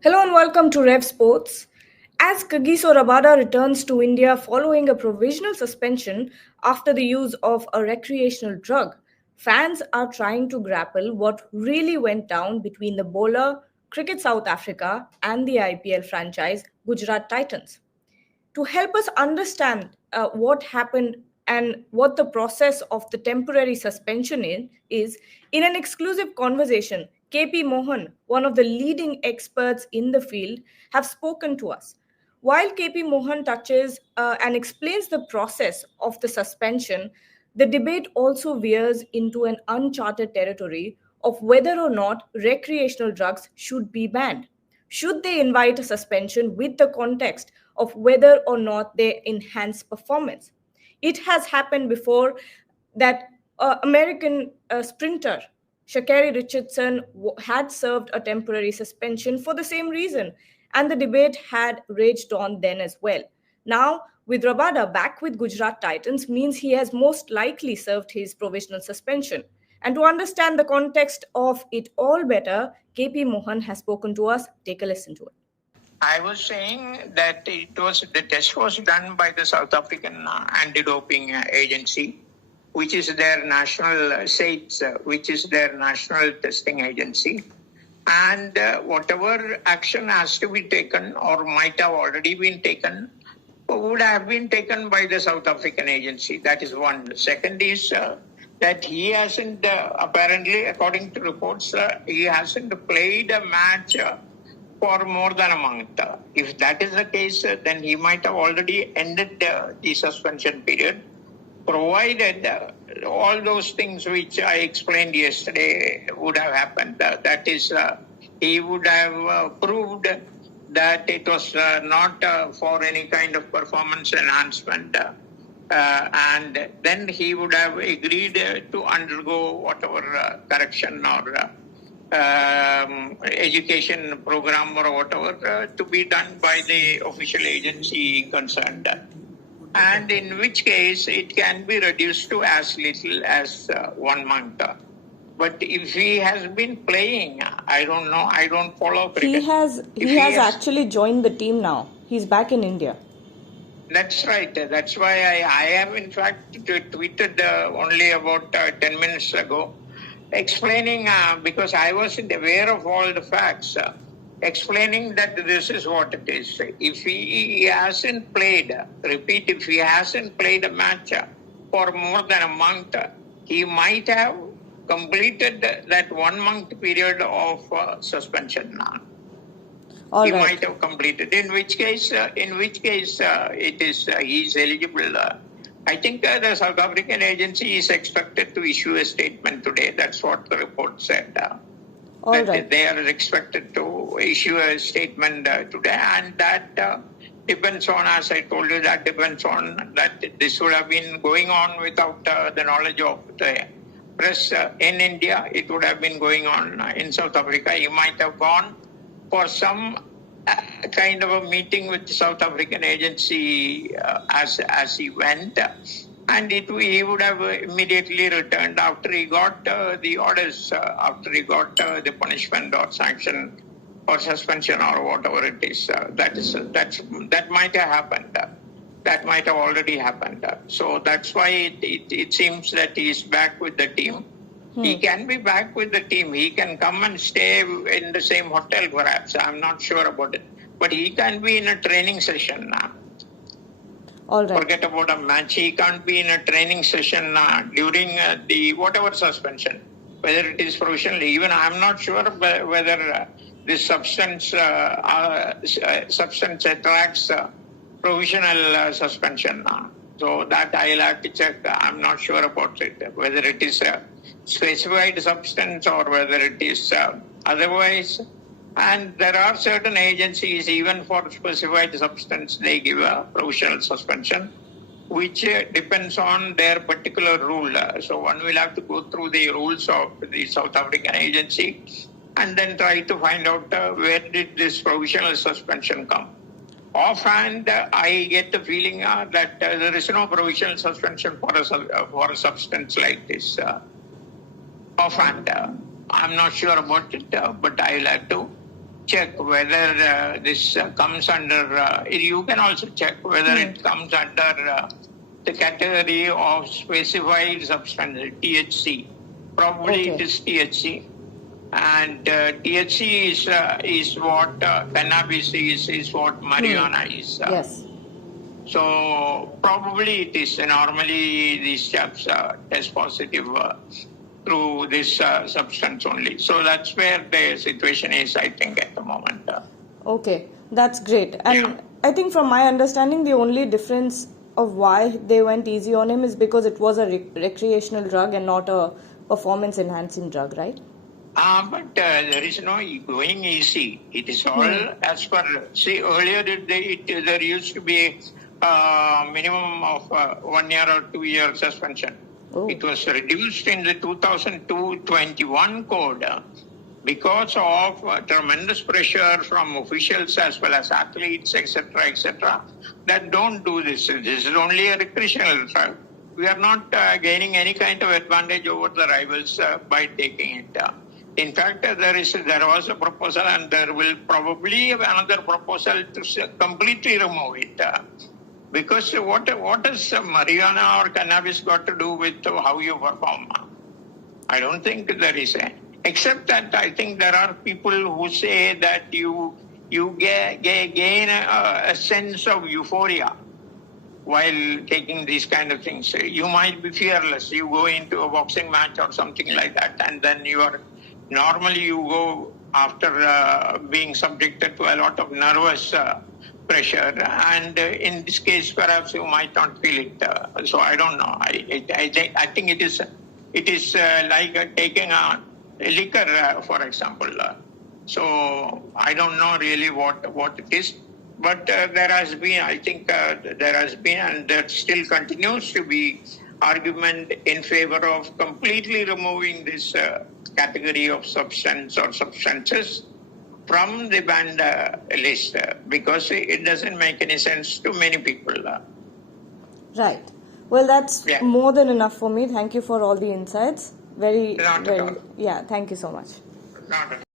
Hello and welcome to Revsportz. As Kagiso Rabada returns to India following a provisional suspension after the use of a recreational drug, fans are trying to grapple what really went down between the bowler, Cricket South Africa, and the IPL franchise Gujarat Titans. To help us understand what happened and what the process of the temporary suspension is, in an exclusive conversation, KP Mohan, one of the leading experts in the field, have spoken to us. While KP Mohan touches and explains the process of the suspension, the debate also veers into an uncharted territory of whether or not recreational drugs should be banned. Should they invite a suspension with the context of whether or not they enhance performance? It has happened before that American sprinter Sha'Carri Richardson had served a temporary suspension for the same reason, and the debate had raged on then as well. Now, with Rabada back with Gujarat Titans, means he has most likely served his provisional suspension. And to understand the context of it all better, KP Mohan has spoken to us. Take a listen to it. I was saying that the test was done by the South African anti-doping agency, which is their national which is their national testing agency. And whatever action has to be taken or might have already been taken would have been taken by the South African agency. That is one. The second is that he hasn't, apparently, according to reports, he hasn't played a match for more than a month. If that is the case, then he might have already ended the suspension period, provided all those things which I explained yesterday would have happened. That is, he would have proved that it was not for any kind of performance enhancement. And then he would have agreed to undergo whatever correction or education program or whatever to be done by the official agency concerned. And in which case it can be reduced to as little as 1 month. But if he has been playing, I don't know, I don't follow cricket. He has actually joined the team now. He's back in India. That's right. That's why I have in fact tweeted only about 10 minutes ago, explaining, because I wasn't aware of all the facts, explaining that this is what it is. If he hasn't played, repeat, if he hasn't played a match for more than a month, he might have completed that 1 month period of suspension. He might have completed. In which case, it is he is eligible. I think the South African agency is expected to issue a statement today. That's what the report said. They are expected to issue a statement today, and that depends on, as I told you, that depends on that this would have been going on without the knowledge of the press in India. It would have been going on in South Africa. He might have gone for some kind of a meeting with the South African agency as he went, and he would have immediately returned after he got the orders, after he got the punishment or sanction or suspension or whatever it is. That might have happened. That might have already happened. So that's why it seems that he is back with the team. He can be back with the team. He can come and stay in the same hotel, perhaps. I'm not sure about it. But he can be in a training session now. All right. Forget about a match. He can't be in a training session during the whatever suspension, whether it is provisional. Even I'm not sure whether this substance attracts provisional suspension. So that I'll have to check. I'm not sure about it, whether it is a specified substance or whether it is otherwise. And there are certain agencies, even for specified substance, they give a provisional suspension, which depends on their particular rule. So one will have to go through the rules of the South African agency and then try to find out where did this provisional suspension come. Offhand, I get the feeling that there is no provisional suspension for a substance like this. Offhand, I'm not sure about it, but I'll have to check whether this comes under, you can also check whether it comes under the category of specified substance, THC. Probably it is THC. And THC is what cannabis is what marijuana is. Yes. So probably it is. Normally these chaps test positive through this substance only. So that's where the situation is, I think, at the moment. Okay, that's great. And I think from my understanding, the only difference of why they went easy on him is because it was a recreational drug and not a performance-enhancing drug, right? But there is no going easy. It is all as per, see, earlier there used to be minimum of 1 year or 2 year suspension. Oh. It was reduced in the 2002-21 code because of tremendous pressure from officials as well as athletes, etc., that don't do this. This is only a recreational drug. We are not gaining any kind of advantage over the rivals by taking it. In fact, there was a proposal, and there will probably be another proposal to completely remove it. Because what does marijuana or cannabis got to do with how you perform? I don't think there is except that I think there are people who say that you gain a sense of euphoria while taking these kind of things. You might be fearless. You go into a boxing match or something like that, and then normally you go after being subjected to a lot of nervous pressure, and in this case perhaps you might not feel it. So I don't know. I think it is like taking a liquor, for example. So I don't know really what it is. But there has been, I think there has been, and there still continues to be argument in favor of completely removing this category of substance or substances from the banned list because it doesn't make any sense to many people. Right. Well, that's more than enough for me. Thank you for all the insights. Very, Not at all. yeah, thank you so much. Not at all.